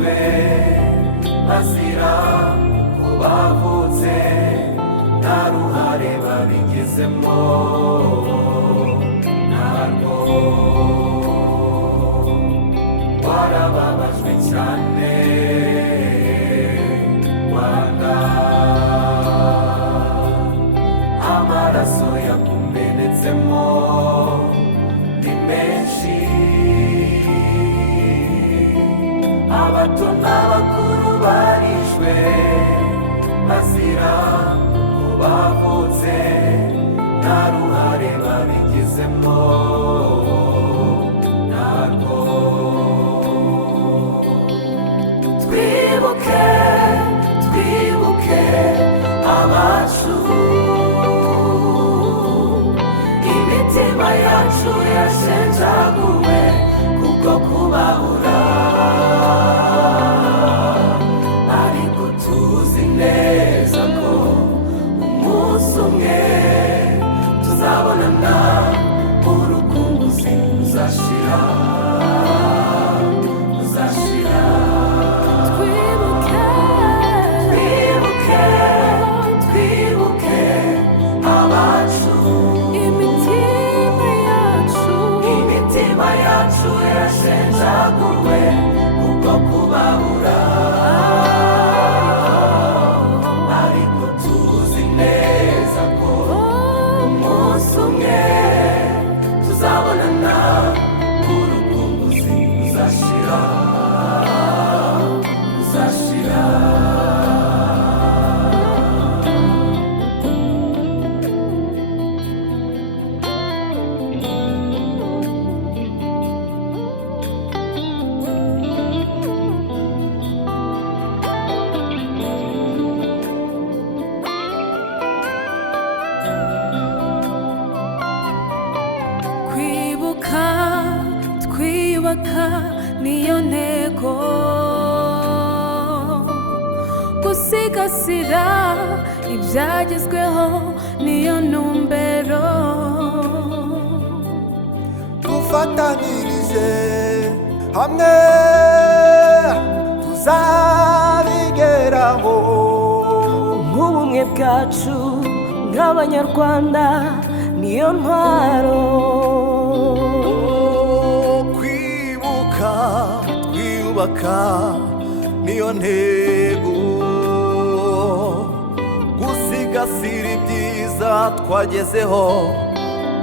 barishwe bazira ko bavutse nta ruhare babigizemo narwo warababajwe cyane Rwanda amaraso yakumenetsemo ni menshi abato n'abakuru barishwe bazira ko bavutse nta ruhare babigizemo narwo twibuke abacu imitima yacu yashenjaguwe kubwo kubabura ariko tuzi neza ko umunsi umwe tuzabonana urukumbuzi ruzashira twibuke abacu imitima yacu yashenjaguwe kubwo kubabura ariko tuzi neza ko umunsi umwe tuzabonana urukumbuzi ruzashira twiyubaka niyo ntego gusigasira ibyagezweho niyo ntumbero dufatanyirize hamwe tuzabigeraho nk'ubumwe bwacu nk'abanyarwanda niyo ntwaro twiyubaka niyo ntego gusigasira ibyiza twagezeho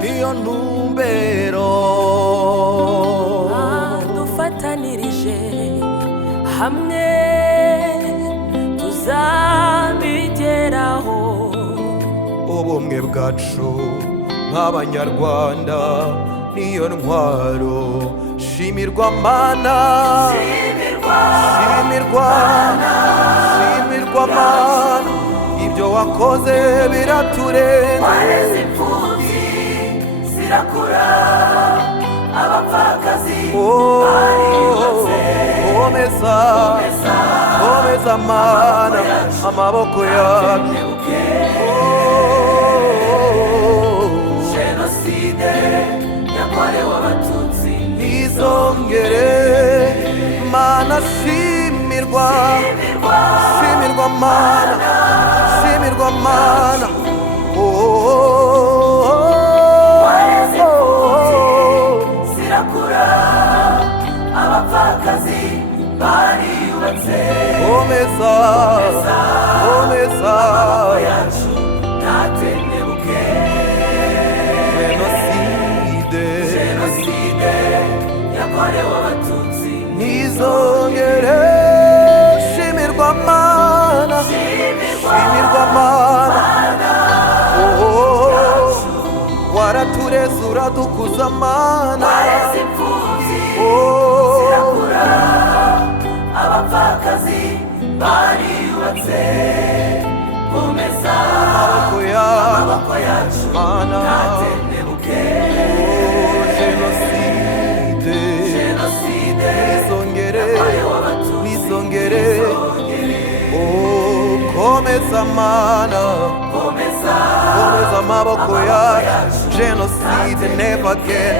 niyo ntumbero dufatanirije hamwe tuzabigeraho ubumwe bwacu nk'abanyarwanda niyo ntwaro shimirwa mana mana ibyo wakoze biraturenze wareze imfubyi zirakura abapfakazi baribatse komeza mana amaboko yacu jenoside yakorewe abatutsi ntizongere mana shimirwa mana wareze imfubyi zirakura abapfakazi bariyubatse komeza amaboko yacu ntatendebuke jenoside yakorewe abatutsi ntizongere shimirwa mana waratureze uradukuza mana wareze imfubyi zirakura abapfakazi bariyubatse komeza amaboko yacu ntatendebuke jenoside nizongere komeza mana komeza amaboko yacu jenoside never again